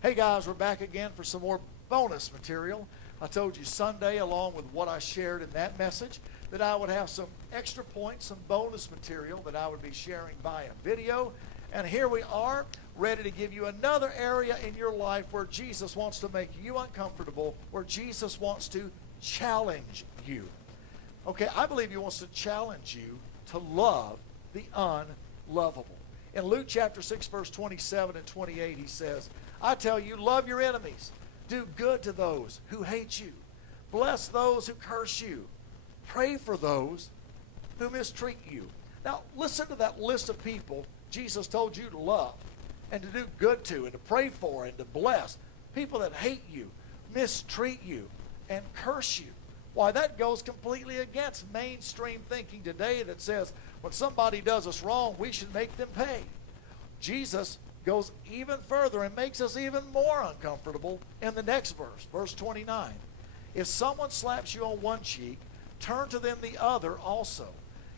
Hey guys, we're back again for some more bonus material. I told you Sunday, along with what I shared in that message, that I would have some extra points, some bonus material that I would be sharing via video. And here we are, ready to give you another area in your life where Jesus wants to make you uncomfortable, where Jesus wants to challenge you. Okay, I believe he wants to challenge you to love the unlovable. In Luke chapter 6, verse 27 and 28, he says, I tell you, love your enemies. Do good to those who hate you. Bless those who curse you. Pray for those who mistreat you. Now, listen to that list of people Jesus told you to love and to do good to and to pray for and to bless. People that hate you, mistreat you, and curse you. Why, that goes completely against mainstream thinking today that says when somebody does us wrong, we should make them pay. Jesus goes even further and makes us even more uncomfortable in the next verse, verse 29. If someone slaps you on one cheek, turn to them the other also.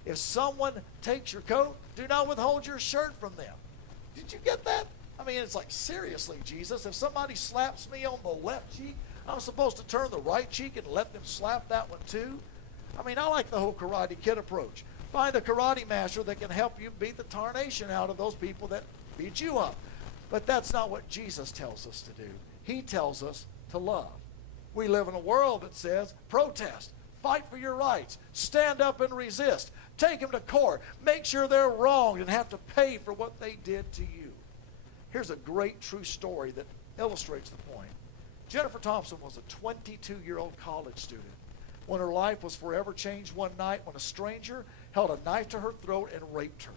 If someone takes your coat, do not withhold your shirt from them. Did you get that? I mean, it's like, seriously, Jesus, if somebody slaps me on the left cheek, I'm supposed to turn the right cheek and let them slap that one too? I mean, I like the whole Karate Kid approach. Find a karate master that can help you beat the tarnation out of those people that beat you up. But that's not what Jesus tells us to do. He tells us to love. We live in a world that says protest, fight for your rights, stand up and resist, take them to court, make sure they're wronged and have to pay for what they did to you. Here's a great true story that illustrates the point. Jennifer Thompson was a 22-year-old college student when her life was forever changed one night when a stranger held a knife to her throat and raped her.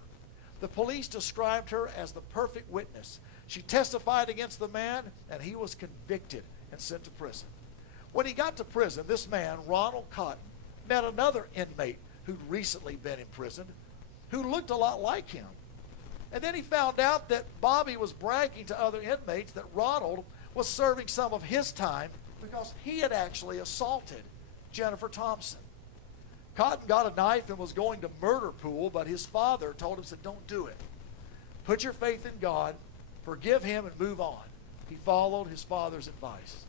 The police described her as the perfect witness. She testified against the man, and he was convicted and sent to prison. When he got to prison, this man, Ronald Cotton, met another inmate who'd recently been imprisoned, who looked a lot like him. And then he found out that Bobby was bragging to other inmates that Ronald was serving some of his time because he had actually assaulted Jennifer Thompson. Cotton got a knife and was going to murder Poole, but his father told him, said, don't do it. Put your faith in God, forgive him, and move on. He followed his father's advice.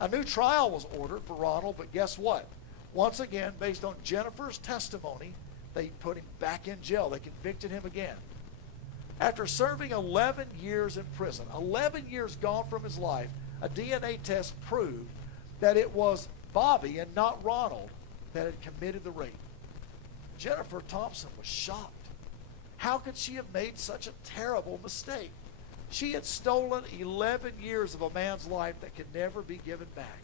A new trial was ordered for Ronald, but guess what? Once again, based on Jennifer's testimony, they put him back in jail. They convicted him again. After serving 11 years in prison, 11 years gone from his life, a DNA test proved that it was Bobby and not Ronald that had committed the rape. Jennifer Thompson was shocked. How could she have made such a terrible mistake? She had stolen 11 years of a man's life that could never be given back.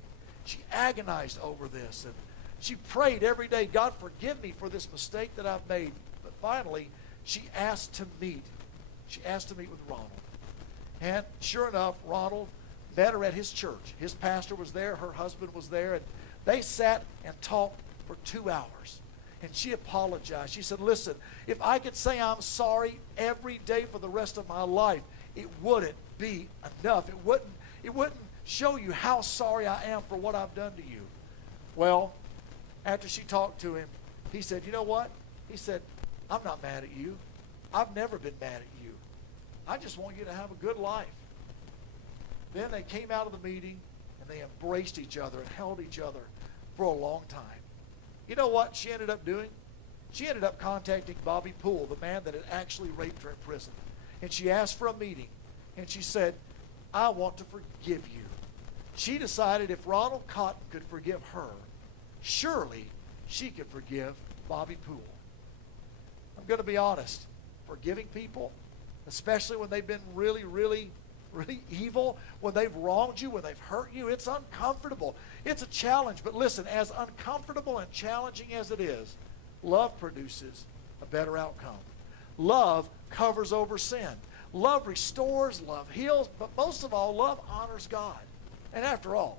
She agonized over this, and she prayed every day, God, forgive me for this mistake that I've made. But finally, she asked to meet. She asked to meet with Ronald. And sure enough, Ronald met her at his church. His pastor was there, her husband was there, and they sat and talked for 2 hours. And she apologized. She said, listen, if I could say I'm sorry every day for the rest of my life, it wouldn't be enough. It wouldn't show you how sorry I am for what I've done to you. Well, after she talked to him, he said, you know what? He said, I'm not mad at you. I've never been mad at you. I just want you to have a good life. Then they came out of the meeting and they embraced each other and held each other for a long time. You know what she ended up doing? She ended up contacting Bobby Poole, the man that had actually raped her in prison. And she asked for a meeting. And she said, I want to forgive you. She decided if Ronald Cotton could forgive her, surely she could forgive Bobby Poole. I'm going to be honest. Forgiving people, especially when they've been really, really, really evil, when they've wronged you, when they've hurt you, it's uncomfortable. It's a challenge. But listen, as uncomfortable and challenging as it is, love produces a better outcome. Love covers over sin. Love restores, love heals, but most of all, love honors God. And after all,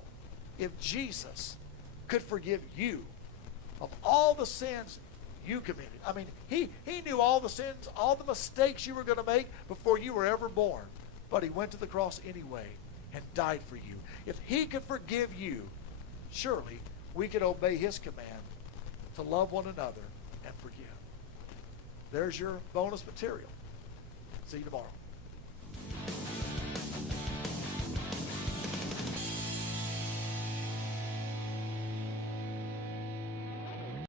if Jesus could forgive you of all the sins you committed, I mean, he knew all the sins, all the mistakes you were going to make before you were ever born, but he went to the cross anyway and died for you. If he could forgive you, surely we could obey his command to love one another and forgive. There's your bonus material. See you tomorrow.